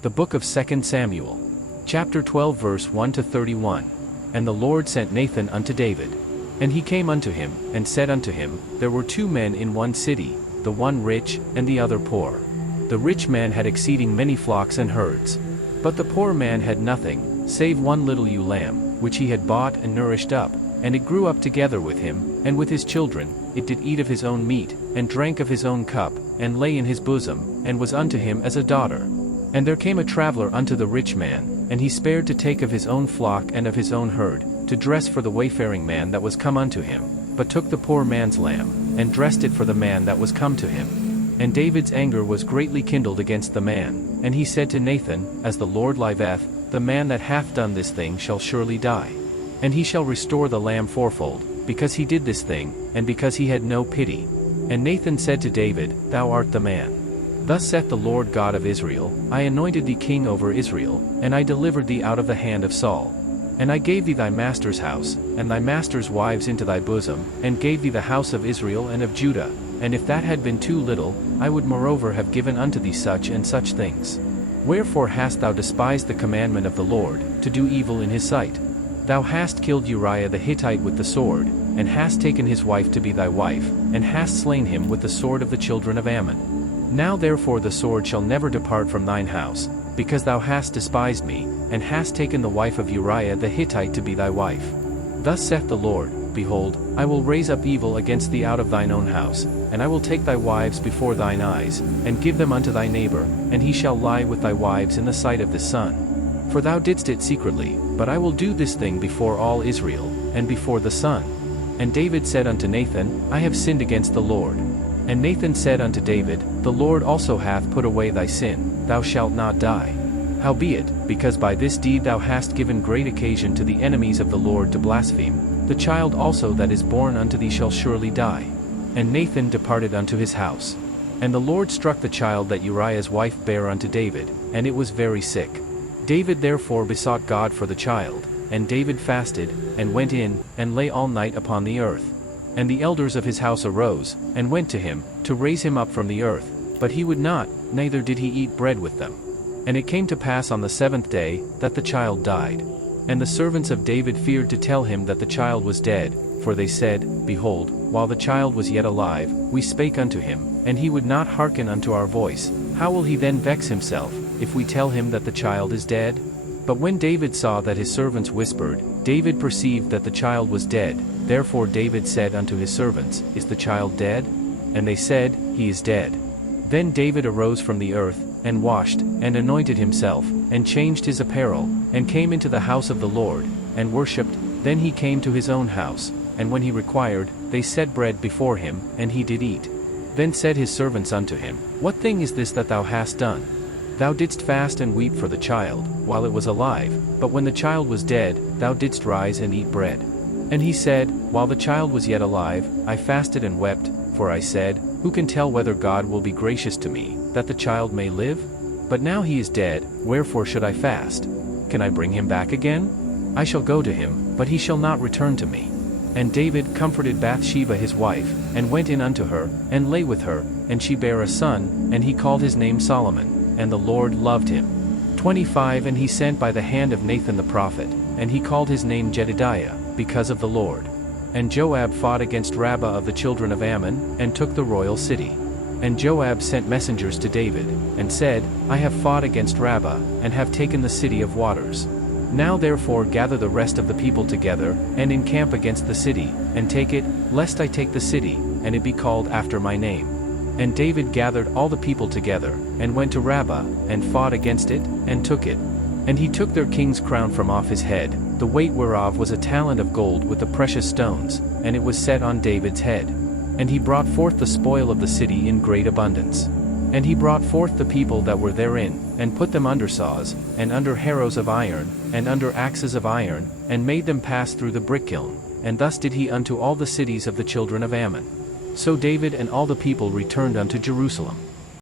The book of 2 Samuel. Chapter 12 verse 1 to 31. And the Lord sent Nathan unto David. And he came unto him, and said unto him, There were 2 men in one city, the one rich, and the other poor. The rich man had exceeding many flocks and herds. But the poor man had nothing, save one little ewe lamb, which he had bought and nourished up, and it grew up together with him, and with his children. It did eat of his own meat, and drank of his own cup, and lay in his bosom, and was unto him as a daughter. And there came a traveler unto the rich man, and he spared to take of his own flock and of his own herd, to dress for the wayfaring man that was come unto him, but took the poor man's lamb, and dressed it for the man that was come to him. And David's anger was greatly kindled against the man, and he said to Nathan, As the Lord liveth, the man that hath done this thing shall surely die. And he shall restore the lamb fourfold, because he did this thing, and because he had no pity. And Nathan said to David, Thou art the man. Thus saith the Lord God of Israel, I anointed thee king over Israel, and I delivered thee out of the hand of Saul. And I gave thee thy master's house, and thy master's wives into thy bosom, and gave thee the house of Israel and of Judah. And if that had been too little, I would moreover have given unto thee such and such things. Wherefore hast thou despised the commandment of the Lord, to do evil in his sight? Thou hast killed Uriah the Hittite with the sword, and hast taken his wife to be thy wife, and hast slain him with the sword of the children of Ammon. Now therefore the sword shall never depart from thine house, because thou hast despised me, and hast taken the wife of Uriah the Hittite to be thy wife. Thus saith the Lord, Behold, I will raise up evil against thee out of thine own house, and I will take thy wives before thine eyes, and give them unto thy neighbor, and he shall lie with thy wives in the sight of the sun. For thou didst it secretly, but I will do this thing before all Israel, and before the sun. And David said unto Nathan, I have sinned against the Lord. And Nathan said unto David, The Lord also hath put away thy sin, thou shalt not die. Howbeit, because by this deed thou hast given great occasion to the enemies of the Lord to blaspheme, the child also that is born unto thee shall surely die. And Nathan departed unto his house. And the Lord struck the child that Uriah's wife bare unto David, and it was very sick. David therefore besought God for the child, and David fasted, and went in, and lay all night upon the earth. And the elders of his house arose, and went to him, to raise him up from the earth, but he would not, neither did he eat bread with them. And it came to pass on the 7th day, that the child died. And the servants of David feared to tell him that the child was dead, for they said, Behold, while the child was yet alive, we spake unto him, and he would not hearken unto our voice. How will he then vex himself, if we tell him that the child is dead? But when David saw that his servants whispered, David perceived that the child was dead. Therefore David said unto his servants, Is the child dead? And they said, He is dead. Then David arose from the earth, and washed, and anointed himself, and changed his apparel, and came into the house of the Lord, and worshipped. Then he came to his own house, and when he required, they set bread before him, and he did eat. Then said his servants unto him, What thing is this that thou hast done? Thou didst fast and weep for the child, while it was alive, but when the child was dead, thou didst rise and eat bread. And he said, While the child was yet alive, I fasted and wept, for I said, Who can tell whether God will be gracious to me, that the child may live? But now he is dead, wherefore should I fast? Can I bring him back again? I shall go to him, but he shall not return to me. And David comforted Bathsheba his wife, and went in unto her, and lay with her, and she bare a son, and he called his name Solomon, and the Lord loved him. 25 And he sent by the hand of Nathan the prophet, and he called his name Jedidiah, because of the Lord. And Joab fought against Rabbah of the children of Ammon, and took the royal city. And Joab sent messengers to David, and said, I have fought against Rabbah, and have taken the city of waters. Now therefore gather the rest of the people together, and encamp against the city, and take it, lest I take the city, and it be called after my name. And David gathered all the people together, and went to Rabbah, and fought against it, and took it. And he took their king's crown from off his head, the weight whereof was a talent of gold with the precious stones, and it was set on David's head. And he brought forth the spoil of the city in great abundance. And he brought forth the people that were therein, and put them under saws, and under harrows of iron, and under axes of iron, and made them pass through the brickkiln, and thus did he unto all the cities of the children of Ammon. So David and all the people returned unto Jerusalem.